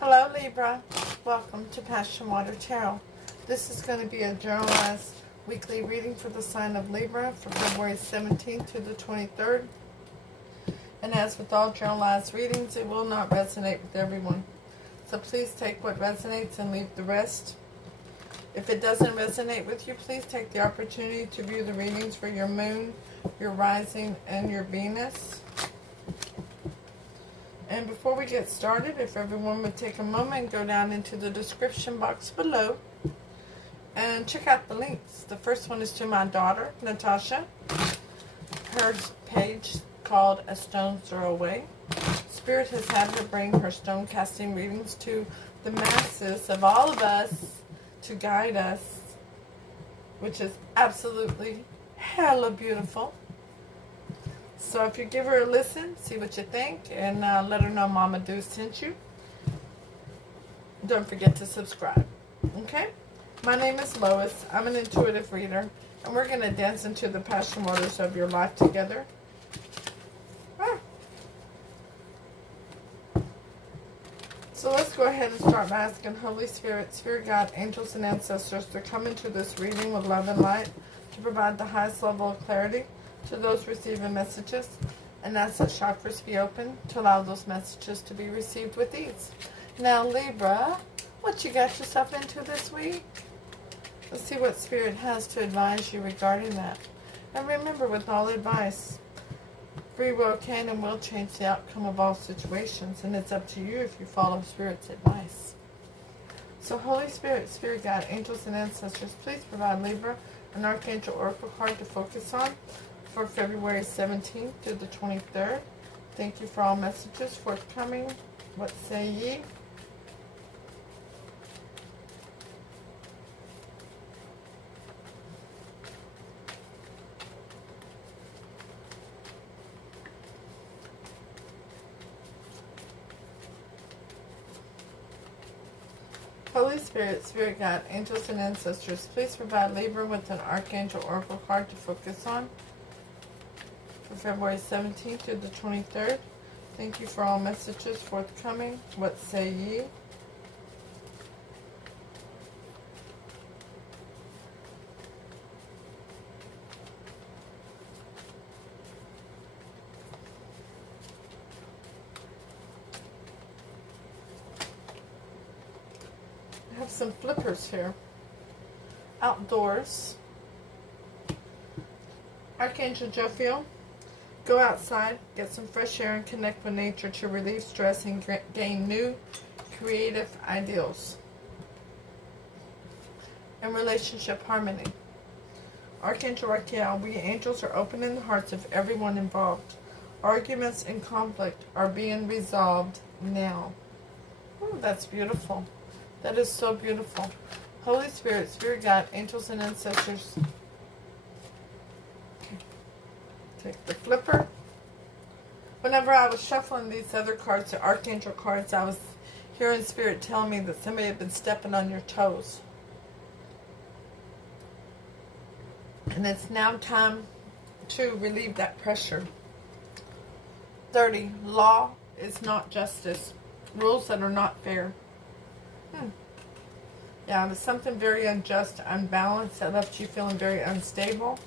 Hello Libra, welcome to PassionWater Tarot. This is going to be a generalized weekly reading for the sign of Libra for February 17th to the 23rd. And as with all generalized readings, it will not resonate with everyone. So please take what resonates and leave the rest. If it doesn't resonate with you, please take the opportunity to view the readings for your moon, your rising, and your Venus. And before we get started, if everyone would take a moment and go down into the description box below and check out the links. The first one is to my daughter, Natasha. Her page called AStonesThrowAway. Spirit has had her bring her stone casting readings to the masses of all of us to guide us, which is absolutely hella beautiful. So if you give her a listen, see what you think, and let her know Mama Do sent you. Don't forget to subscribe. Okay? My name is Lois. I'm an intuitive reader, and we're going to dance into the passion waters of your life together. So let's go ahead and start by asking Holy Spirit, Spirit God, angels, and ancestors to come into this reading with love and light to provide the highest level of clarity to those receiving messages, and ask that chakras be open to allow those messages to be received with ease. Now Libra, what you got yourself into this week? Let's see what Spirit has to advise you regarding that. And remember, with all advice, free will can and will change the outcome of all situations, and it's up to you if you follow Spirit's advice. So Holy Spirit, Spirit God, angels, and ancestors, please provide Libra an Archangel Oracle card to focus on for February 17th to the 23rd. Thank you for all messages forthcoming. What say ye? Holy Spirit, Spirit God, angels, and ancestors, please provide Libra with an Archangel Oracle card to focus on for February 17th to the 23rd. Thank you for all messages forthcoming. What say ye? I have some flippers here. Outdoors. Archangel Jophiel. Go outside, get some fresh air, and connect with nature to relieve stress and gain new creative ideals. And relationship harmony. Archangel Raquel, we angels are opening the hearts of everyone involved. Arguments and conflict are being resolved now. Oh, that's beautiful. That is so beautiful. Holy Spirit, Spirit God, angels, and ancestors. Take the flipper. Whenever I was shuffling these other cards, the Archangel cards, I was hearing Spirit telling me that somebody had been stepping on your toes. And it's now time to relieve that pressure. 30. Law is not justice. Rules that are not fair. Yeah, it was something very unjust, unbalanced, that left you feeling very unstable.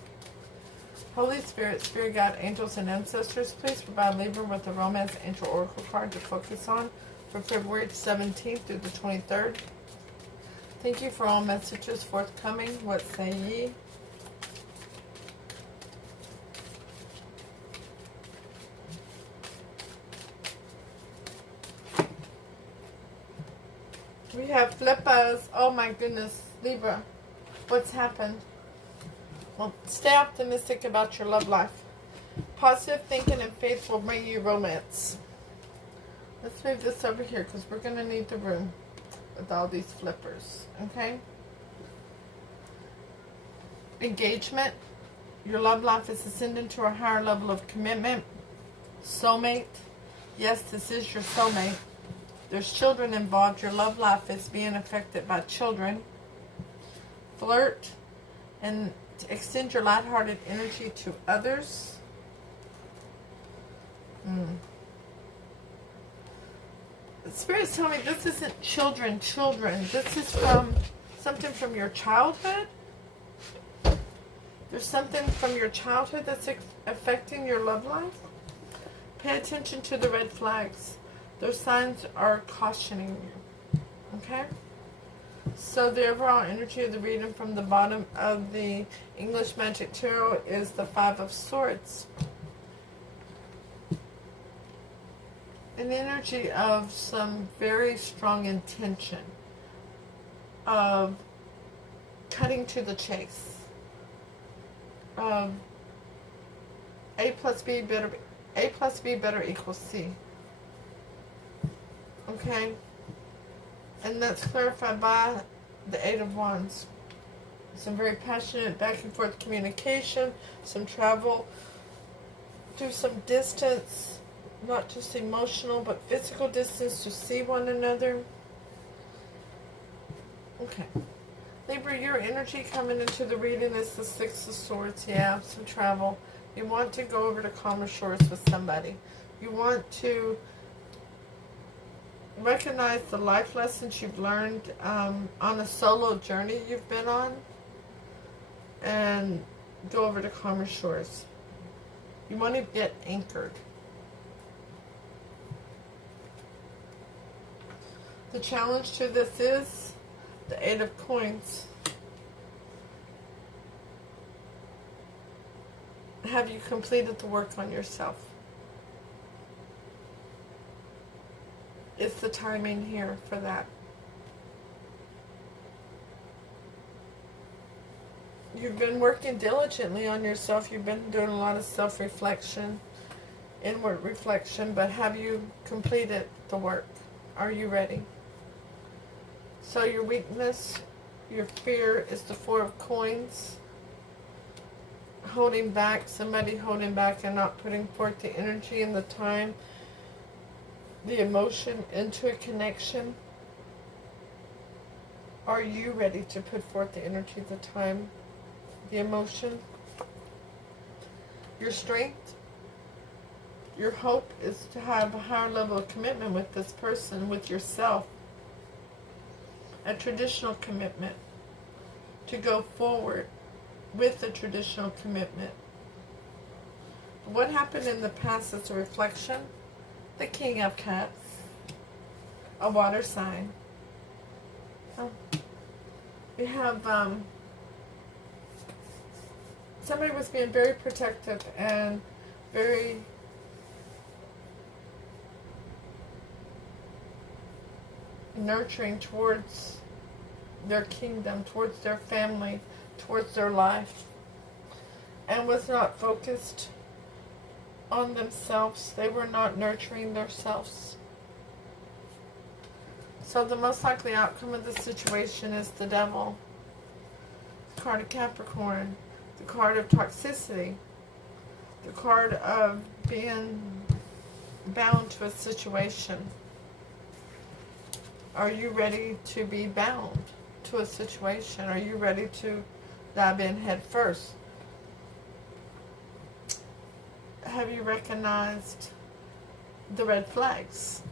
Holy Spirit, Spirit God, angels, and ancestors, please provide Libra with a Romance Angel Oracle card to focus on for February 17th through the 23rd. Thank you for all messages forthcoming. What say ye? We have flippers. Oh my goodness, Libra, what's happened? Well, stay optimistic about your love life. Positive thinking and faith will bring you romance. Let's move this over here because we're going to need the room with all these flippers. Okay? Engagement. Your love life is ascending to a higher level of commitment. Soulmate. Yes, this is your soulmate. There's children involved. Your love life is being affected by children. Flirt. And to extend your lighthearted energy to others. Spirit's telling me this isn't children. This is from something from your childhood. There's something from your childhood that's affecting your love life. Pay attention to the red flags. Those signs are cautioning you. Okay? So the overall energy of the reading from the bottom of the English Magic Tarot is the Five of Swords. An energy of some very strong intention of cutting to the chase. A plus B better equals C. Okay? And that's clarified by the Eight of Wands. Some very passionate back and forth communication, some travel through some distance, not just emotional but physical distance to see one another. Okay. Libra, your energy coming into the reading is the Six of Swords. Yeah, some travel. You want to go over to calmer shores with somebody. You want to recognize the life lessons you've learned on a solo journey you've been on and go over to calmer shores. You want to get anchored. The challenge to this is the Eight of Coins. Have you completed the work on yourself? It's the timing here for that. You've been working diligently on yourself. You've been doing a lot of self-reflection, inward reflection, but have you completed the work? Are you ready? So your weakness, your fear is the Four of Coins. Holding back, somebody holding back and not putting forth the energy and the time, the emotion into a connection. Are you ready to put forth the energy, the time, the emotion? Your strength, your hope is to have a higher level of commitment with this person, with yourself. A traditional commitment. To go forward with a traditional commitment. What happened in the past is a reflection. The King of Cups. A water sign. We have somebody was being very protective and very nurturing towards their kingdom, towards their family, towards their life, and was not focused on themselves. They were not nurturing themselves. So the most likely outcome of the situation is the Devil, the card of Capricorn, the card of toxicity, the card of being bound to a situation. Are you ready to be bound to a situation? Are you ready to dive in head first? Have you recognized the red flags?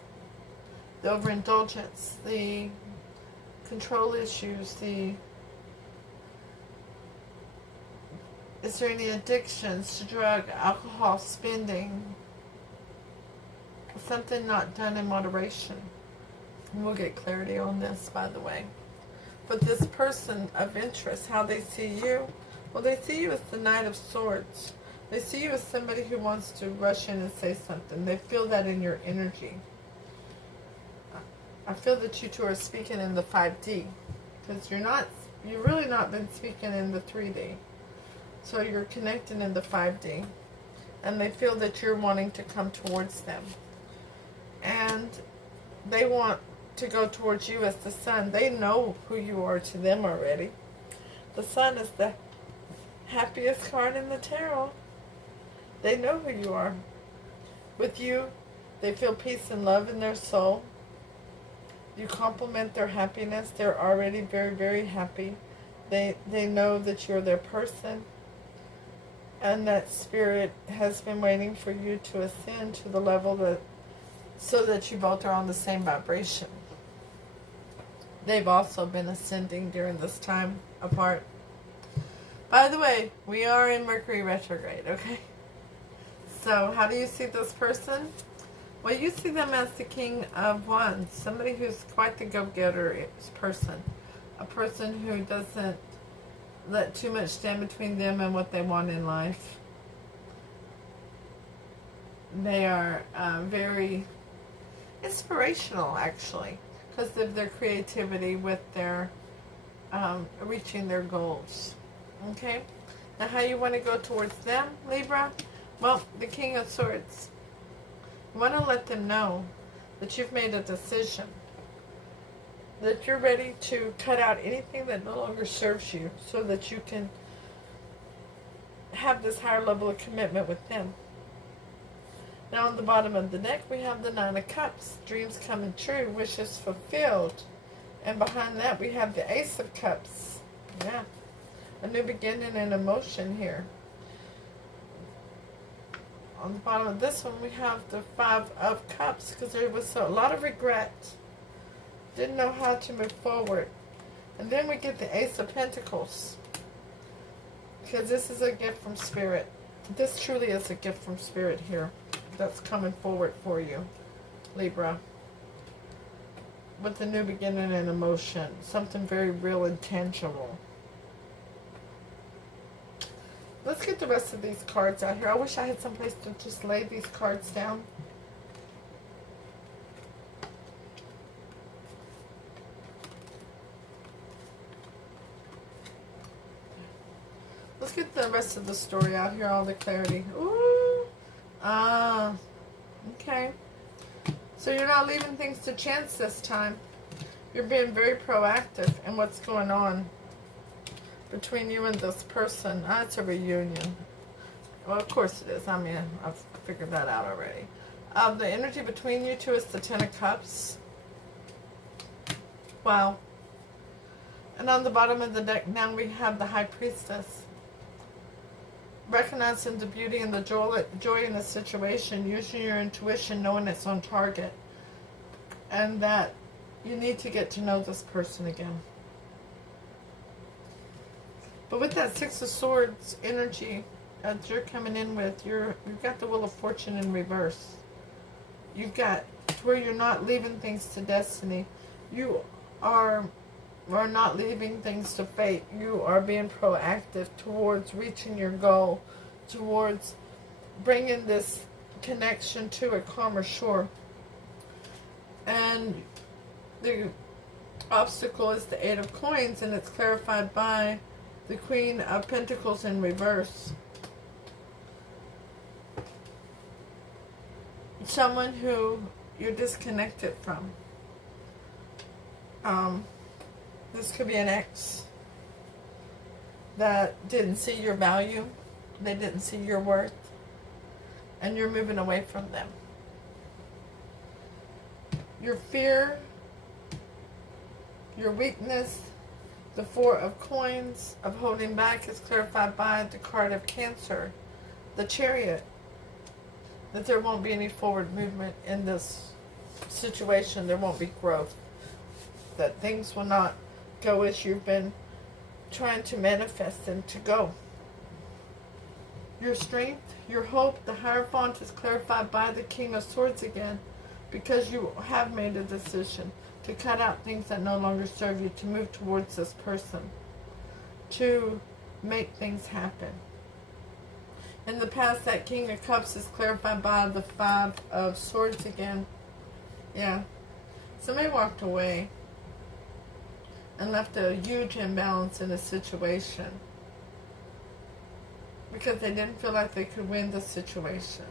The overindulgence, the control issues, is there any addictions to drug, alcohol, spending? Something not done in moderation. And we'll get clarity on this, by the way. But this person of interest, how they see you, well, they see you as the Knight of Swords. They see you as somebody who wants to rush in and say something. They feel that in your energy. I feel that you two are speaking in the 5D, because you've really not been speaking in the 3D. So you're connecting in the 5D, and they feel that you're wanting to come towards them. And they want to go towards you as the Sun. They know who you are to them already. The Sun is the happiest card in the tarot. They know who you are. With you, they feel peace and love in their soul. You complement their happiness. They're already very, very happy. They know that you're their person. And that spirit has been waiting for you to ascend to the level that so that you both are on the same vibration. They've also been ascending during this time apart. By the way, we are in Mercury retrograde, okay? So how do you see this person? Well, you see them as the King of Wands, somebody who's quite the go-getter person, a person who doesn't let too much stand between them and what they want in life. They are very inspirational, actually, because of their creativity with their reaching their goals. Okay? Now, how you want to go towards them, Libra? Well, the King of Swords. You want to let them know that you've made a decision, that you're ready to cut out anything that no longer serves you so that you can have this higher level of commitment with them. Now on the bottom of the deck we have the Nine of Cups, dreams coming true, wishes fulfilled. And behind that we have the Ace of Cups. Yeah, a new beginning and emotion here. On the bottom of this one we have the Five of Cups, because there was a lot of regret. Didn't know how to move forward. And then we get the Ace of Pentacles, because this is a gift from Spirit. This truly is a gift from Spirit here that's coming forward for you, Libra. With the new beginning and emotion. Something very real and tangible. Let's get the rest of these cards out here. I wish I had someplace to just lay these cards down. Let's get the rest of the story out here, all the clarity. Ooh. Okay. So you're not leaving things to chance this time. You're being very proactive in what's going on between you and this person. It's a reunion. Well, of course it is. I mean, I've figured that out already. The energy between you two is the Ten of Cups. Wow. And on the bottom of the deck now we have the High Priestess. Recognizing the beauty and the joy in the situation, using your intuition, knowing it's on target, and that you need to get to know this person again. But with that Six of Swords energy that you're coming in with, you've got the Wheel of Fortune in reverse. You've got where you're not leaving things to destiny. You are not leaving things to fate. You are being proactive towards reaching your goal, towards bringing this connection to a calmer shore. And the obstacle is the Eight of Coins, and it's clarified by the Queen of Pentacles in reverse. Someone who you're disconnected from. This could be an ex that didn't see your value. They didn't see your worth. And you're moving away from them. Your fear, your weakness, the Four of Coins, of holding back is clarified by the card of Cancer, the Chariot. That there won't be any forward movement in this situation. There won't be growth. That things will not go as you've been trying to manifest them to go. Your strength, your hope, the Hierophant is clarified by the King of Swords again, because you have made a decision to cut out things that no longer serve you, to move towards this person, to make things happen. In the past, that King of Cups is clarified by the Five of Swords again. Yeah. Somebody walked away and left a huge imbalance in a situation because they didn't feel like they could win the situation.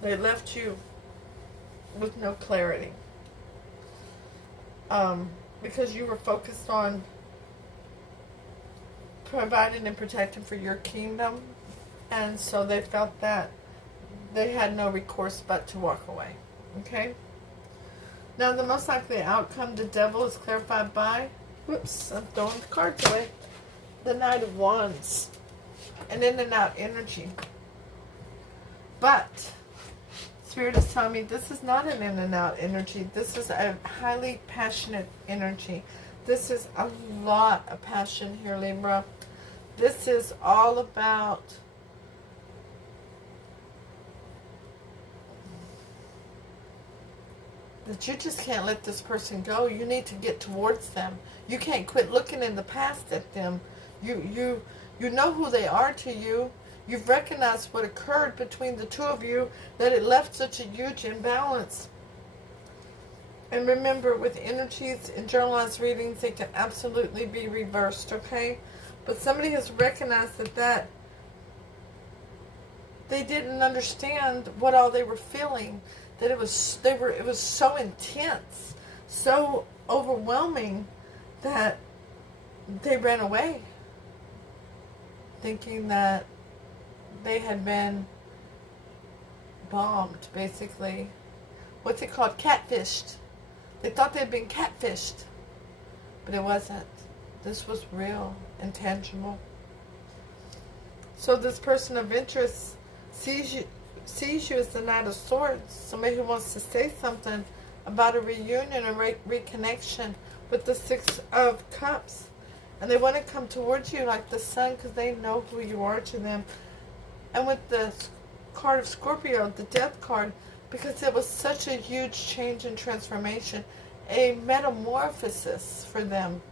They left you with no clarity because you were focused on providing and protecting for your kingdom, and so they felt that they had no recourse but to walk away. Okay? Now, the most likely outcome, the Devil, is clarified by, whoops, I'm throwing the cards away, the Knight of Wands. an in and out energy. But Spirit is telling me this is not an in and out energy. This is a highly passionate energy. This is a lot of passion here, Libra. This is all about that you just can't let this person go. You need to get towards them. You can't quit looking in the past at them. You know who they are to you. You've recognized what occurred between the two of you, that it left such a huge imbalance. And remember, with energies in journalized readings, they can absolutely be reversed, okay? But somebody has recognized that they didn't understand what all they were feeling. That it was so intense, so overwhelming, that they ran away, thinking that they had been bombed, basically. What's it called? Catfished. They thought they'd been catfished, but it wasn't. This was real and tangible. So this person of interest sees you as the Knight of Swords, somebody who wants to say something about a reunion or reconnection with the Six of Cups. And they want to come towards you like the sun because they know who you are to them. And with the card of Scorpio, the Death card, because it was such a huge change and transformation, a metamorphosis for them,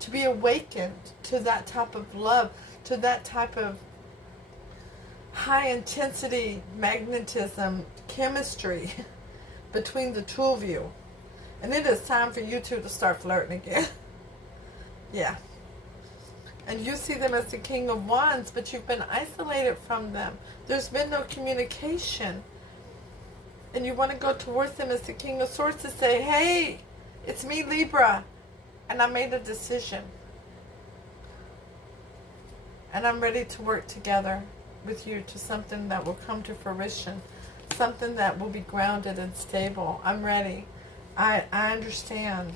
to be awakened to that type of love, to that type of high intensity magnetism, chemistry between the two of you. And it is time for you two to start flirting again. Yeah. And you see them as the King of Wands, but you've been isolated from them. There's been no communication. And you want to go towards them as the King of Swords to say, hey, it's me, Libra, and I made a decision. And I'm ready to work together with you to something that will come to fruition, something that will be grounded and stable. I'm ready. I understand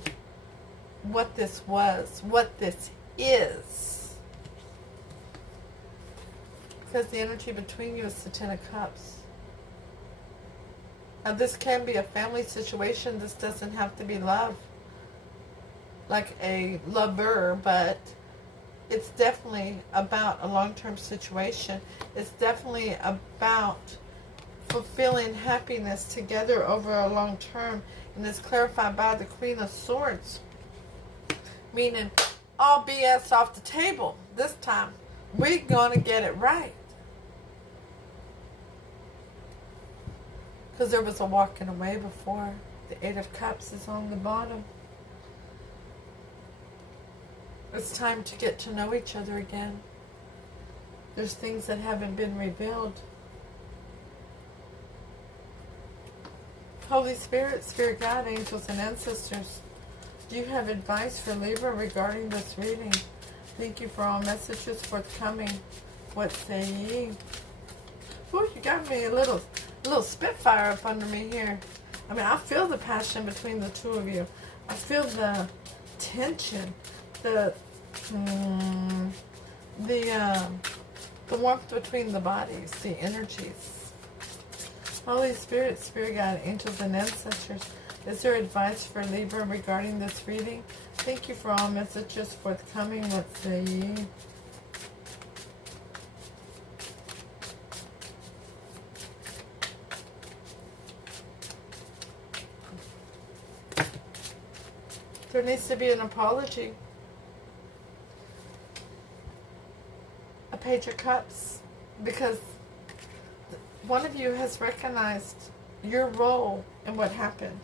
what this was, what this is. Because the energy between you is the Ten of Cups. Now this can be a family situation. This doesn't have to be love, like a lover, but it's definitely about a long-term situation. It's definitely about fulfilling happiness together over a long term. And it's clarified by the Queen of Swords. Meaning, all BS off the table this time. We're going to get it right. Because there was a walking away before. The Eight of Cups is on the bottom. It's time to get to know each other again. There's things that haven't been revealed. Holy Spirit, Spirit God, angels, and ancestors, do you have advice for Libra regarding this reading? Thank you for all messages forthcoming. What say ye? Oh, you got me a little spitfire up under me here. I mean, I feel the passion between the two of you. I feel the tension, the warmth between the bodies, the energies. Holy Spirit, Spirit God, angels, and ancestors, is there advice for Libra regarding this reading? Thank you for all messages forthcoming. What say ye? There needs to be an apology. A Page of Cups, because one of you has recognized your role in what happened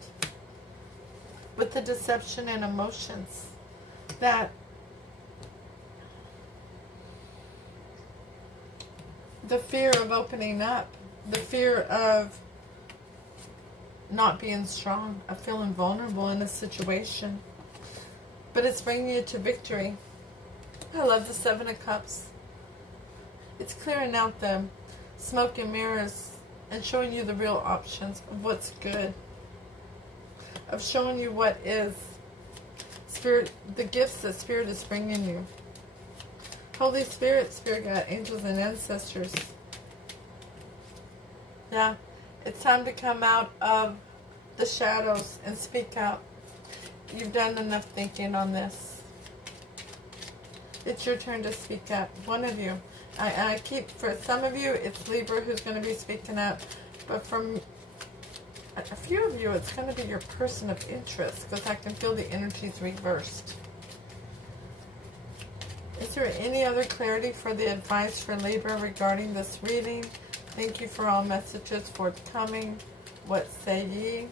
with the deception and emotions, that the fear of opening up, the fear of not being strong, of feeling vulnerable in a situation, but it's bringing you to victory. I love the Seven of Cups. It's clearing out the smoke and mirrors and showing you the real options of what's good, of showing you what is Spirit, the gifts that Spirit is bringing you. Holy Spirit, Spirit Guide, angels, and ancestors. Yeah, it's time to come out of the shadows and speak out. You've done enough thinking on this. It's your turn to speak up. One of you. For some of you, it's Libra who's going to be speaking out. But from a few of you, it's going to be your person of interest, because I can feel the energies reversed. Is there any other clarity for the advice for Libra regarding this reading? Thank you for all messages forthcoming. What say ye?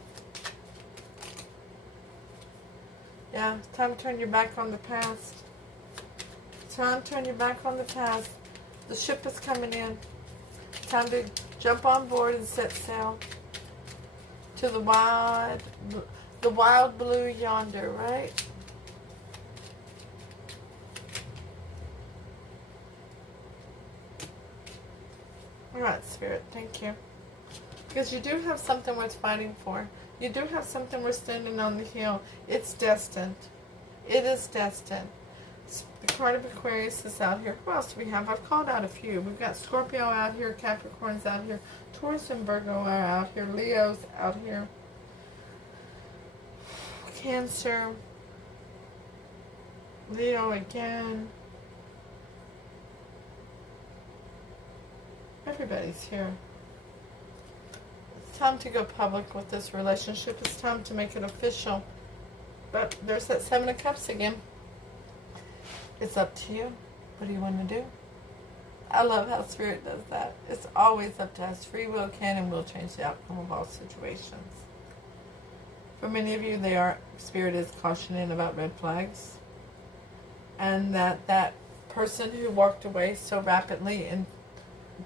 Yeah, it's time to turn your back on the past. It's time to turn your back on the past. The ship is coming in. It's time to jump on board and set sail to the wild blue yonder, right? All right, Spirit, thank you. Because you do have something worth fighting for. You do have something worth standing on the hill. It's destined. It is destined. The card of Aquarius is out here. Who else do we have? I've called out a few. We've got Scorpio out here, Capricorn's out here, Taurus and Virgo are out here, Leo's out here, Cancer, Leo again. Everybody's here. It's time to go public with this relationship. It's time to make it official. But there's that Seven of Cups again. It's up to you. What do you want to do? I love how Spirit does that. It's always up to us. Free will can and will change the outcome of all situations. For many of you, Spirit is cautioning about red flags. And that person who walked away so rapidly and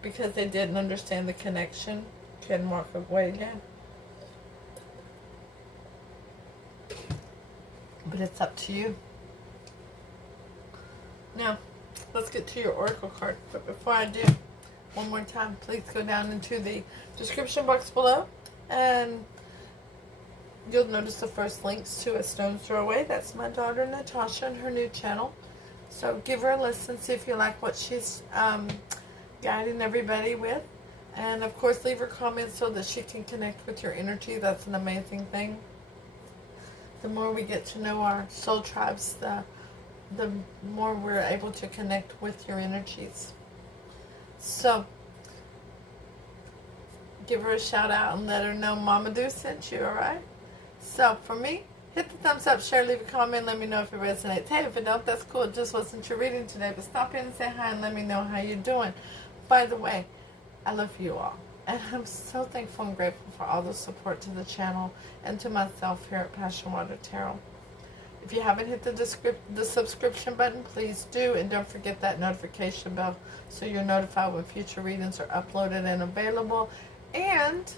because they didn't understand the connection can walk away again. But it's up to you. Now, let's get to your oracle card. But before I do, one more time, please go down into the description box below and you'll notice the first links to AStonesThrowAway. That's my daughter Natasha and her new channel. So give her a listen, see if you like what she's guiding everybody with. And of course, leave her comments so that she can connect with your energy. That's an amazing thing. The more we get to know our soul tribes, the more we're able to connect with your energies. So, give her a shout out and let her know Mama Do sent you, alright? So, for me, hit the thumbs up, share, leave a comment, let me know if it resonates. Hey, if it don't, that's cool. It just wasn't your reading today, but stop in and say hi and let me know how you're doing. By the way, I love you all. And I'm so thankful and grateful for all the support to the channel and to myself here at PassionWater Tarot. If you haven't hit the subscription button, please do. And don't forget that notification bell so you're notified when future readings are uploaded and available. And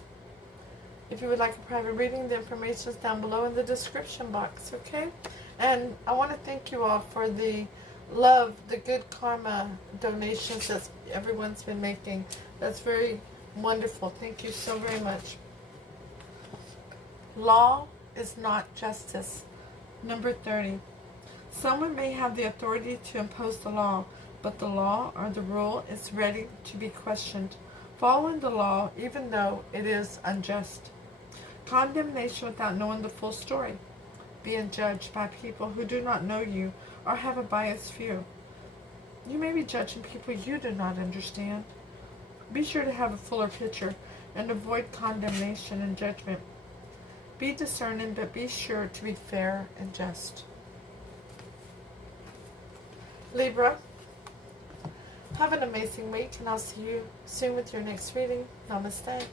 if you would like a private reading, the information is down below in the description box, okay? And I want to thank you all for the love, the good karma donations that everyone's been making. That's very wonderful. Thank you so very much. Law is not justice. Number 30. Someone may have the authority to impose the law, but the law or the rule is ready to be questioned. Following the law, even though it is unjust. Condemnation without knowing the full story. Being judged by people who do not know you or have a biased view. You may be judging people you do not understand. Be sure to have a fuller picture and avoid condemnation and judgment. Be discerning, but be sure to be fair and just. Libra, have an amazing week, and I'll see you soon with your next reading. Namaste.